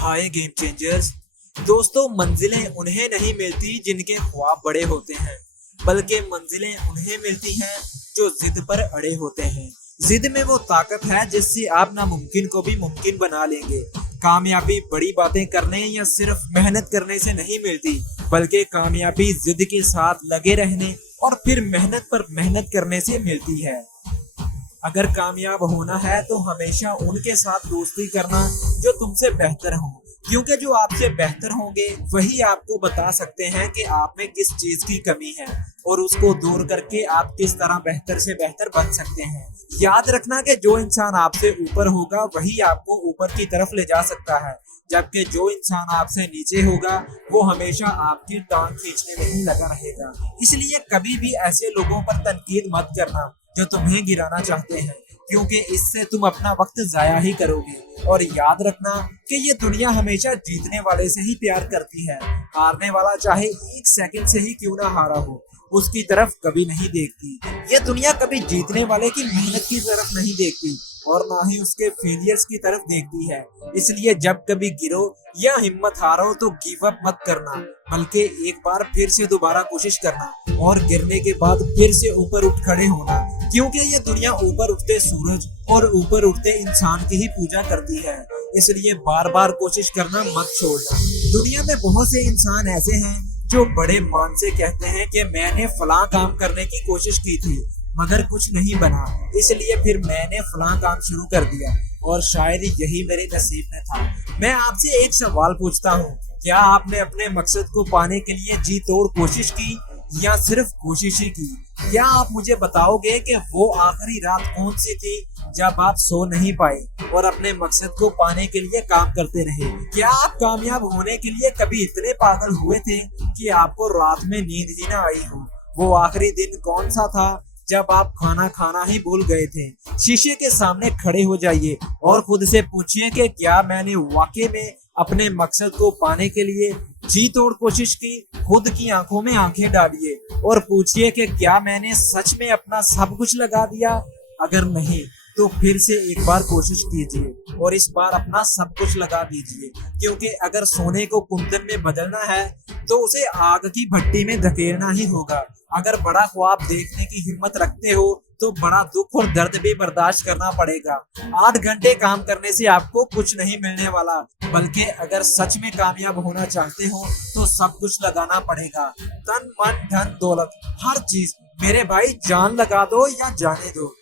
हाय game changers. दोस्तों, मंजिलें उन्हें नहीं मिलती जिनके ख्वाब बड़े होते हैं, बल्कि मंजिलें उन्हें मिलती हैं जो जिद पर अड़े होते हैं। जिद में वो ताकत है जिससे आप नामुमकिन को भी मुमकिन बना लेंगे। कामयाबी बड़ी बातें करने या सिर्फ मेहनत करने से नहीं मिलती, बल्कि कामयाबी जिद के साथ लगे रहने और फिर मेहनत पर मेहनत करने से मिलती है। अगर कामयाब होना है तो हमेशा उनके साथ दोस्ती करना जो तुमसे बेहतर हो, क्योंकि जो आपसे बेहतर होंगे वही आपको बता सकते हैं कि आप में किस चीज की कमी है और उसको दूर करके आप किस तरह बेहतर से बेहतर बन सकते हैं। याद रखना कि जो इंसान आपसे ऊपर होगा वही आपको ऊपर की तरफ ले जा सकता है, जबकि जो इंसान आपसे नीचे होगा वो हमेशा आपकी टांग खींचने में ही लगा रहेगा। इसलिए कभी भी ऐसे लोगों पर तनकीद मत करना जो तुम्हें गिराना चाहते हैं, क्योंकि इससे तुम अपना वक्त जाया ही करोगे। और याद रखना कि ये दुनिया हमेशा जीतने वाले से ही प्यार करती है। हारने वाला चाहे एक सेकंड से ही क्यों ना हारा हो, उसकी तरफ कभी नहीं देखती। ये दुनिया कभी जीतने वाले की मेहनत की तरफ नहीं देखती और ना ही उसके फेलियर्स की तरफ देखती है। इसलिए जब कभी गिरो या हिम्मत हारो तो गिव अप मत करना, बल्कि एक बार फिर से दोबारा कोशिश करना और गिरने के बाद फिर से ऊपर उठ खड़े होना, क्योंकि ये दुनिया ऊपर उठते सूरज और ऊपर उठते इंसान की ही पूजा करती है। इसलिए बार बार कोशिश करना मत छोड़ना। दुनिया में बहुत से इंसान ऐसे हैं जो बड़े मान से कहते हैं कि मैंने फलां काम करने की कोशिश की थी मगर कुछ नहीं बना, इसलिए फिर मैंने फलां काम शुरू कर दिया और शायद यही मेरे नसीब में था। मैं आपसे एक सवाल पूछता हूँ, क्या आपने अपने मकसद को पाने के लिए जी तोड़ कोशिश की या सिर्फ कोशिश ही की? क्या आप मुझे बताओगे कि वो आखिरी रात कौन सी थी जब आप सो नहीं पाए और अपने मकसद को पाने के लिए काम करते रहे? क्या आप कामयाब होने के लिए कभी इतने पागल हुए थे कि आपको रात में नींद ही ना आई हो? वो आखिरी दिन कौन सा था जब आप खाना खाना ही भूल गए थे? शीशे के सामने खड़े हो जाइए और खुद से पूछिए कि क्या मैंने वाकई में अपने मकसद को पाने के लिए जी तोड़ कोशिश की? खुद की आंखों में आंखें डालिए और पूछिए कि क्या मैंने सच में अपना सब कुछ लगा दिया? अगर नहीं तो फिर से एक बार कोशिश कीजिए और इस बार अपना सब कुछ लगा दीजिए, क्योंकि अगर सोने को कुंदन में बदलना है तो उसे आग की भट्टी में धकेलना ही होगा। अगर बड़ा ख्वाब देखने की हिम्मत रखते हो तो बड़ा दुख और दर्द भी बर्दाश्त करना पड़ेगा। 8 घंटे काम करने से आपको कुछ नहीं मिलने वाला, बल्कि अगर सच में कामयाब होना चाहते हो तो सब कुछ लगाना पड़ेगा। तन मन धन दौलत हर चीज। मेरे भाई, जान लगा दो या जाने दो।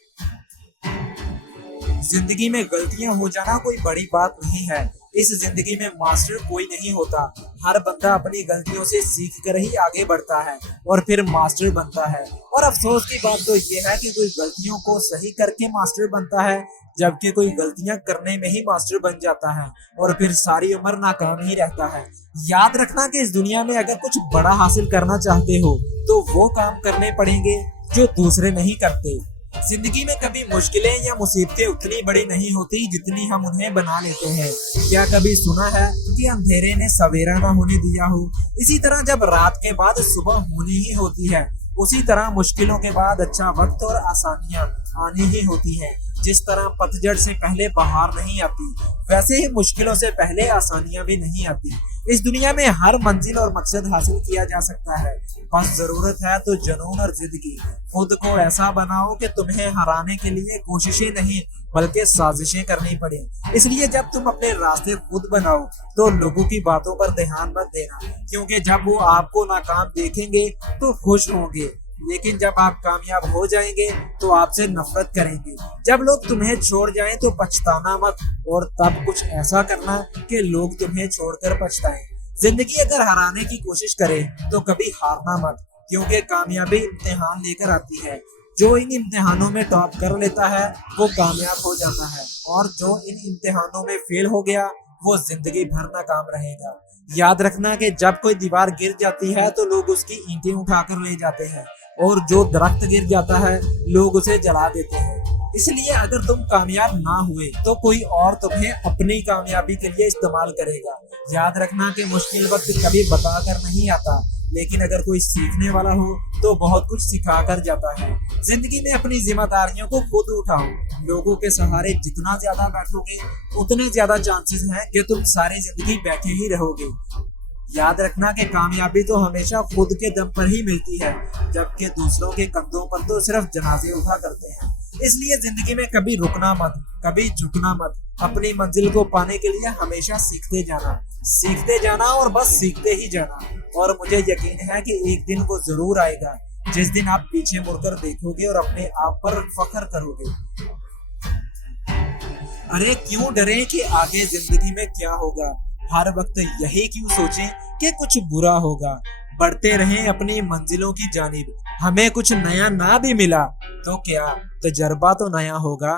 जिंदगी में गलतियां हो जाना कोई बड़ी बात नहीं है। इस जिंदगी में मास्टर कोई नहीं होता। हर बंदा अपनी गलतियों से सीख कर ही आगे बढ़ता है और फिर मास्टर बनता है। और अफसोस की बात तो ये है कि कोई गलतियों को सही करके मास्टर बनता है, जबकि कोई गलतियां करने में ही मास्टर बन जाता है और फिर सारी उम्र नाकाम ही रहता है। याद रखना कि इस दुनिया में अगर कुछ बड़ा हासिल करना चाहते हो तो वो काम करने पड़ेंगे जो दूसरे नहीं करते। जिंदगी में कभी मुश्किलें या मुसीबतें उतनी बड़ी नहीं होती जितनी हम उन्हें बना लेते हैं। क्या कभी सुना है कि अंधेरे ने सवेरा ना होने दिया हो? इसी तरह जब रात के बाद सुबह होनी ही होती है, उसी तरह मुश्किलों के बाद अच्छा वक्त और आसानियां आनी ही होती हैं। जिस तरह पतझड़ से पहले बहार नहीं आती, वैसे ही मुश्किलों से पहले आसानियां भी नहीं आती। इस दुनिया में हर मंजिल और मकसद हासिल किया जा सकता है, बस जरूरत है तो जुनून और जिद की। खुद को ऐसा बनाओ कि तुम्हें हराने के लिए कोशिशें नहीं बल्कि साजिशें करनी पड़े। इसलिए जब तुम अपने रास्ते खुद बनाओ तो लोगों की बातों पर ध्यान मत देना, क्योंकि जब वो आपको नाकाम देखेंगे तो खुश होंगे, लेकिन जब आप कामयाब हो जाएंगे तो आपसे नफरत करेंगे। जब लोग तुम्हें छोड़ जाएं तो पछताना मत, और तब कुछ ऐसा करना कि लोग तुम्हें छोड़कर पछताएं। जिंदगी अगर हराने की कोशिश करे तो कभी हारना मत, क्योंकि कामयाबी इम्तिहान लेकर आती है। जो इन इम्तिहानों में टॉप कर लेता है वो कामयाब हो जाता है, और जो इन इम्तिहानों में फेल हो गया वो जिंदगी भर नाकाम रहेगा। याद रखना कि जब कोई दीवार गिर जाती है तो लोग उसकी ईंटें उठाकर ले जाते हैं, और जो दरख्त गिर जाता है लोग उसे जला देते हैं। इसलिए अगर तुम कामयाब ना हुए तो कोई और तुम्हें अपनी कामयाबी के लिए इस्तेमाल करेगा। याद रखना कि मुश्किल वक्त कभी बताकर नहीं आता, लेकिन अगर कोई सीखने वाला हो तो बहुत कुछ सिखा कर जाता है। जिंदगी में अपनी जिम्मेदारियों को खुद उठाओ। लोगों के सहारे जितना ज्यादा बैठोगे उतने ज्यादा चांसेस हैं कि तुम सारी जिंदगी बैठे ही रहोगे। याद रखना कि कामयाबी तो हमेशा खुद के दम पर ही मिलती है, जबकि दूसरों के कंधों पर तो सिर्फ जनाजे उठा करते हैं। इसलिए जिंदगी में कभी रुकना मत, कभी झुकना मत। अपनी मंजिल को पाने के लिए हमेशा सीखते जाना और बस सीखते ही जाना। और मुझे यकीन है कि एक दिन वो जरूर आएगा जिस दिन आप पीछे मुड़कर देखोगे और अपने आप पर फख्र करोगे। अरे क्यों डरे कि आगे जिंदगी में क्या होगा। हर वक्त यही क्यों सोचें कि कुछ बुरा होगा। बढ़ते रहें अपनी मंजिलों की जानिब। हमें कुछ नया ना भी मिला तो क्या, तजर्बा तो नया होगा।